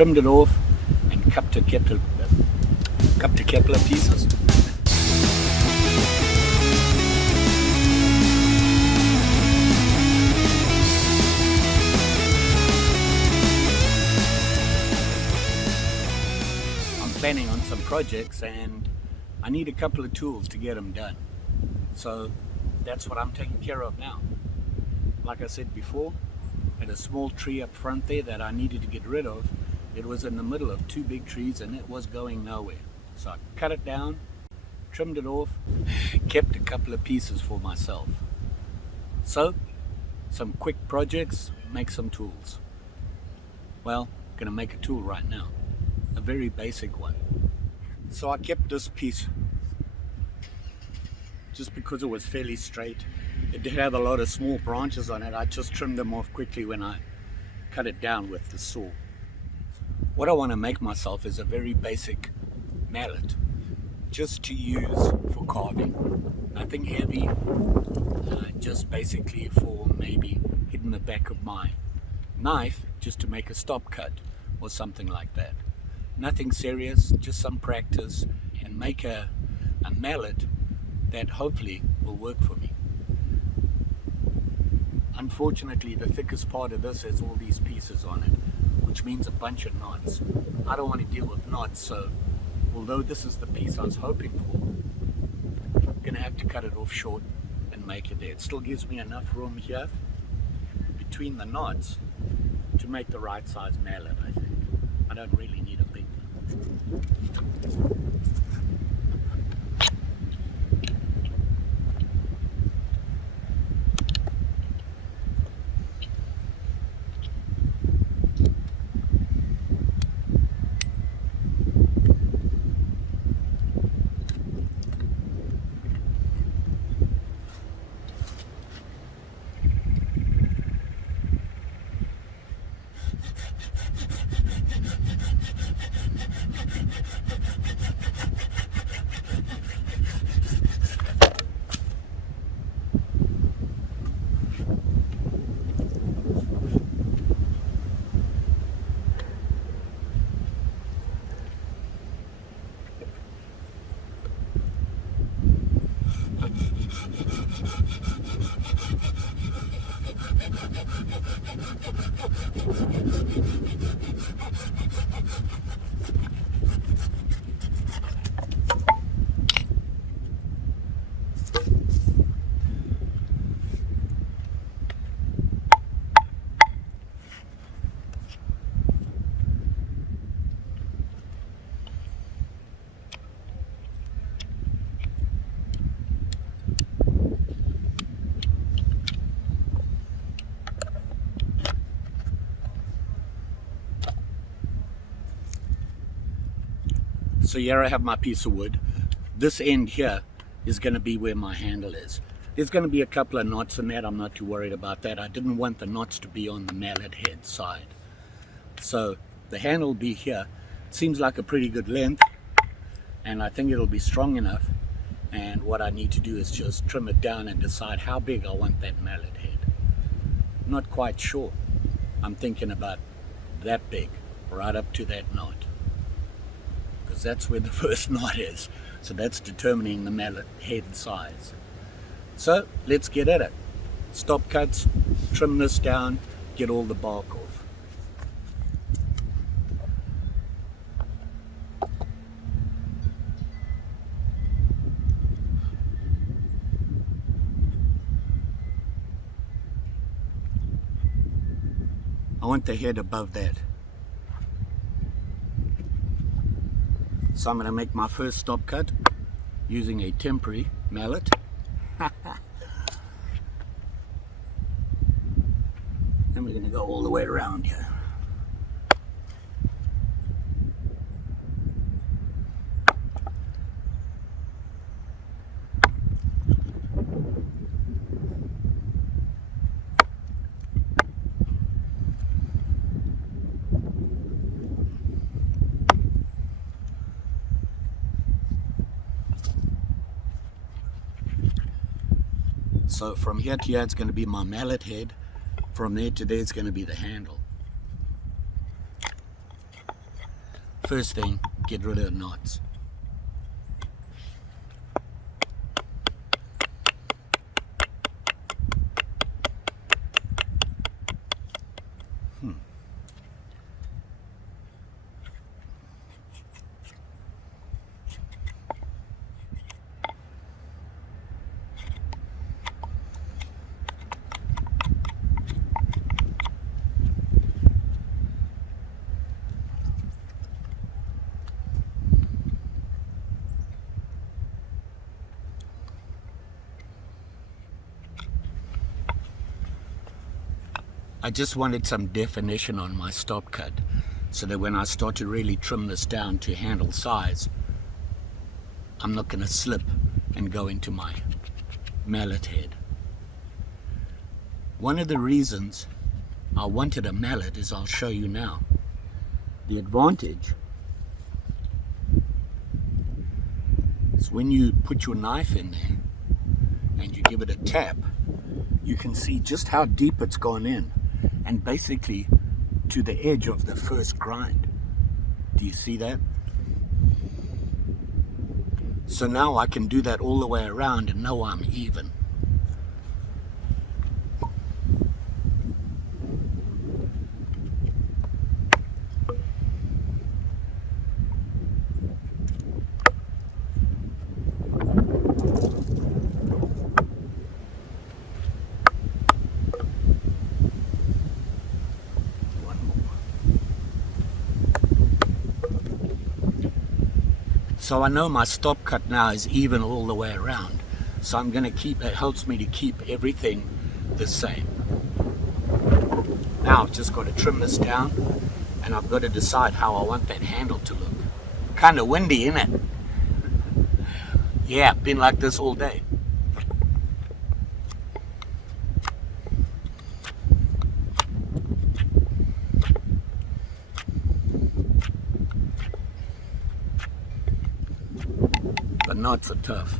trimmed it off and cut a couple of pieces. I'm planning on some projects and I need a couple of tools to get them done. So that's what I'm taking care of now. Like I said before, I had a small tree up front there that I needed to get rid of. It was in the middle of two big trees and it was going nowhere. So I cut it down, trimmed it off, kept a couple of pieces for myself. So, some quick projects, make some tools. Well, I'm gonna make a tool right now. A very basic one. So I kept this piece just because it was fairly straight. It did have a lot of small branches on it. I just trimmed them off quickly when I cut it down with the saw. What I want to make myself is a very basic mallet, just to use for carving. Nothing heavy, just basically for maybe hitting the back of my knife, just to make a stop cut or something like that. Nothing serious, just some practice, and make a mallet that hopefully will work for me. Unfortunately, the thickest part of this has all these pieces on it, which means a bunch of knots. I don't want to deal with knots, so although this is the piece I was hoping for, I'm going to have to cut it off short and make it there. It still gives me enough room here between the knots to make the right size mallet, I think. I don't really need a big one. So here I have my piece of wood. This end here is going to be where my handle is. There's going to be a couple of knots in that. I'm not too worried about that. I didn't want the knots to be on the mallet head side. So the handle will be here. It seems like a pretty good length, and I think it'll be strong enough. And what I need to do is just trim it down and decide how big I want that mallet head. I'm not quite sure. I'm thinking about that big, right up to that knot, because that's where the first knot is. So that's determining the mallet head size. So let's get at it. Stop cuts, trim this down, get all the bark off. I want the head above that. So I'm going to make my first stop cut using a temporary mallet. And we're going to go all the way around here. So from here to here it's going to be my mallet head. From there to there it's going to be the handle. First thing, get rid of the knots. I just wanted some definition on my stop cut so that when I start to really trim this down to handle size, I'm not going to slip and go into my mallet head. One of the reasons I wanted a mallet is I'll show you now. The advantage is when you put your knife in there and you give it a tap, you can see just how deep it's gone in, and basically to the edge of the first grind. Do you see that? So now I can do that all the way around and know I'm even. So I know my stop cut now is even all the way around. So I'm going to keep, it helps me to keep everything the same. Now I've just got to trim this down and I've got to decide how I want that handle to look. Kind of windy, isn't it? Yeah, been like this all day. The knots are tough.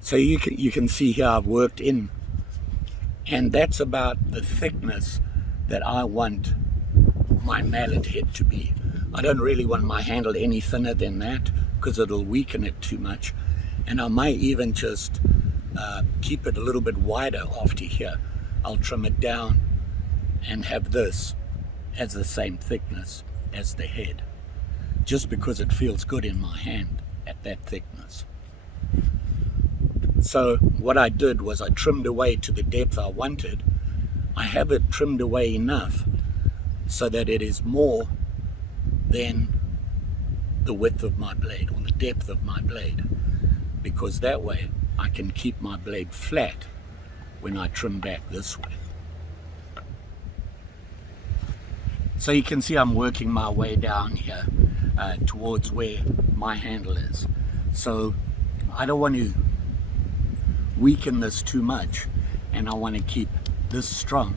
So you can see here I've worked in, and that's about the thickness that I want my mallet head to be. I don't really want my handle any thinner than that because it'll weaken it too much, and I may even just keep it a little bit wider after here. I'll trim it down and have this as the same thickness as the head, just because it feels good in my hand at that thickness. So what I did was I trimmed away to the depth I wanted. I have it trimmed away enough so that it is more than the width of my blade or the depth of my blade, because that way I can keep my blade flat when I trim back this way. So you can see I'm working my way down here towards where my handle is. So I don't want to weaken this too much, and I want to keep this strong.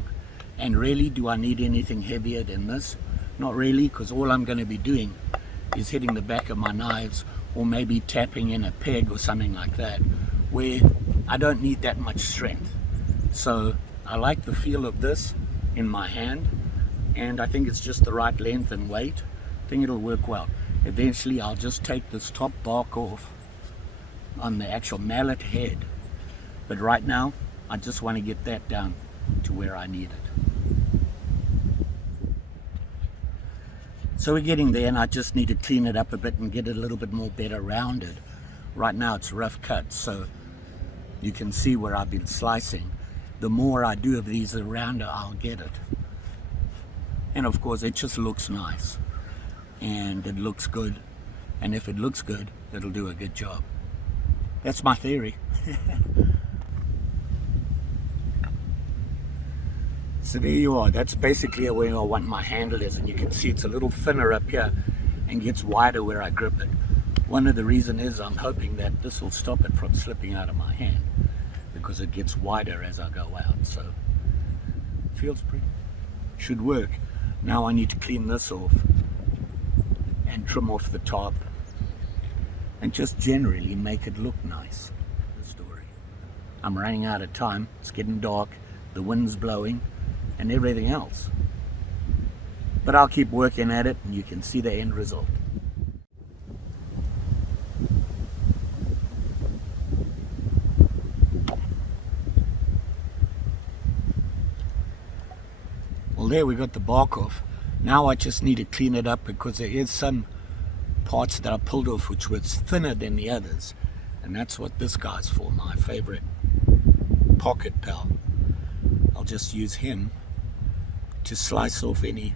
And really, do I need anything heavier than this? Not really, because all I'm going to be doing is hitting the back of my knives, or maybe tapping in a peg or something like that where I don't need that much strength. So I like the feel of this in my hand, and I think it's just the right length and weight. I think it'll work well. Eventually I'll just take this top bark off on the actual mallet head, but right now I just want to get that down to where I need it. So we're getting there, and I just need to clean it up a bit and get it a little bit more better rounded. Right now it's rough cut, so you can see where I've been slicing. The more I do of these, the rounder I'll get it. And of course it just looks nice, and it looks good, and if it looks good, it'll do a good job. That's my theory. So there you are. That's basically where I want my handle is, and you can see it's a little thinner up here and gets wider where I grip it. One of the reasons is I'm hoping that this will stop it from slipping out of my hand, because it gets wider as I go out. So feels pretty, should work. Now I need to clean this off and trim off the top and just generally make it look nice. The story. I'm running out of time. It's getting dark, the wind's blowing and everything else, but I'll keep working at it, and you can see the end result. Well, there we got the bark off. Now I just need to clean it up, because there is some parts that I pulled off which was thinner than the others, and that's what this guy's for, my favorite pocket pal. I'll just use him to slice off any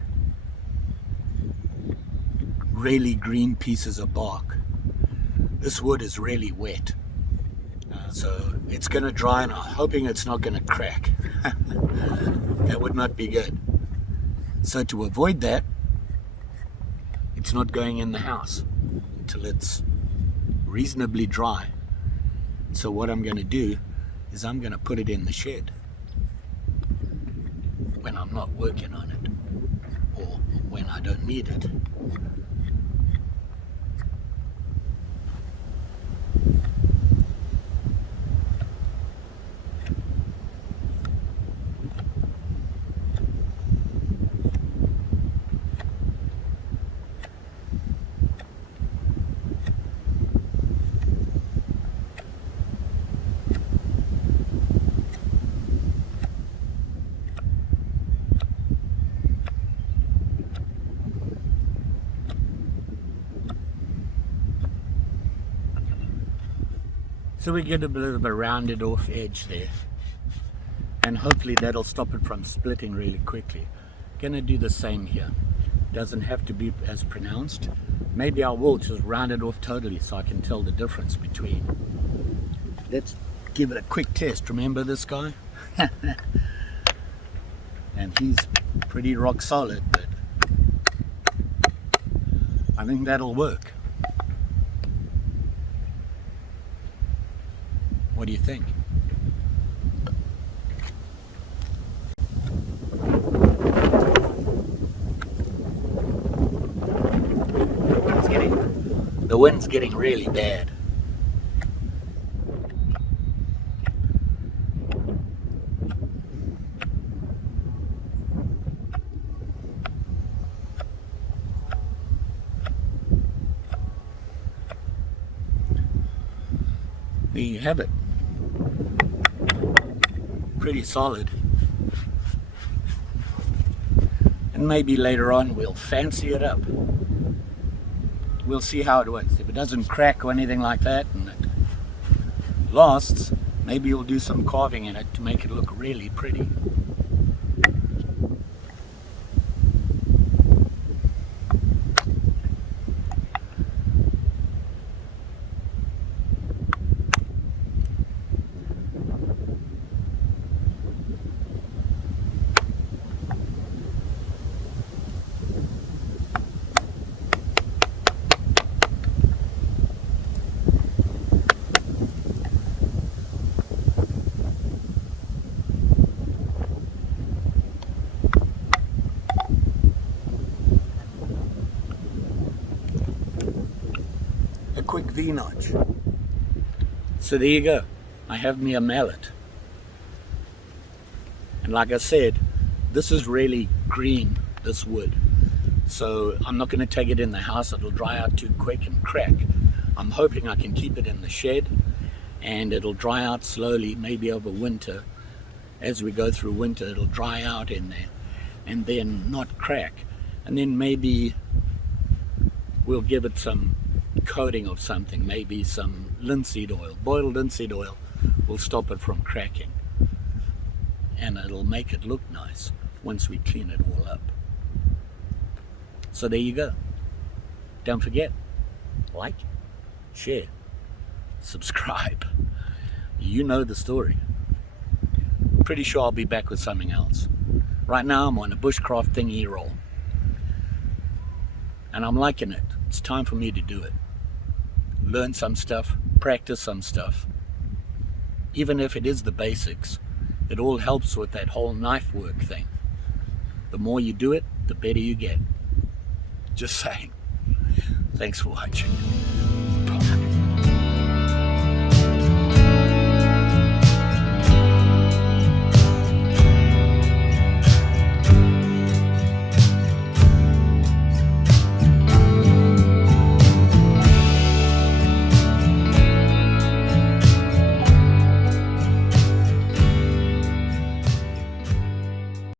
really green pieces of bark. This wood is really wet, so it's going to dry, and I'm hoping it's not going to crack. That would not be good. So to avoid that, it's not going in the house until it's reasonably dry. So what I'm going to do is I'm going to put it in the shed when I'm not working on it, or when I don't need it. So we get a bit of a rounded off edge there, and hopefully that'll stop it from splitting really quickly. Gonna do the same here. Doesn't have to be as pronounced. Maybe I will just round it off totally so I can tell the difference between. Let's give it a quick test. Remember this guy? And he's pretty rock solid, but I think that'll work. What do you think? The wind's getting really bad. There you have it. Pretty solid. And maybe later on we'll fancy it up. We'll see how it works. If it doesn't crack or anything like that and it lasts, maybe we'll do some carving in it to make it look really pretty. Quick V-notch. So there you go. I have me a mallet. And like I said, this is really green, this wood. So I'm not going to take it in the house, it'll dry out too quick and crack. I'm hoping I can keep it in the shed and it'll dry out slowly, maybe over winter. As we go through winter, it'll dry out in there and then not crack. And then maybe we'll give it some coating of something, maybe some linseed oil. Boiled linseed oil will stop it from cracking. And it'll make it look nice once we clean it all up. So there you go. Don't forget, like, share, subscribe. You know the story. Pretty sure I'll be back with something else. Right now I'm on a bushcraft thingy roll. And I'm liking it. It's time for me to do it. Learn some stuff, practice some stuff. Even if it is the basics, it all helps with that whole knife work thing. The more you do it, the better you get. Just saying. Thanks for watching.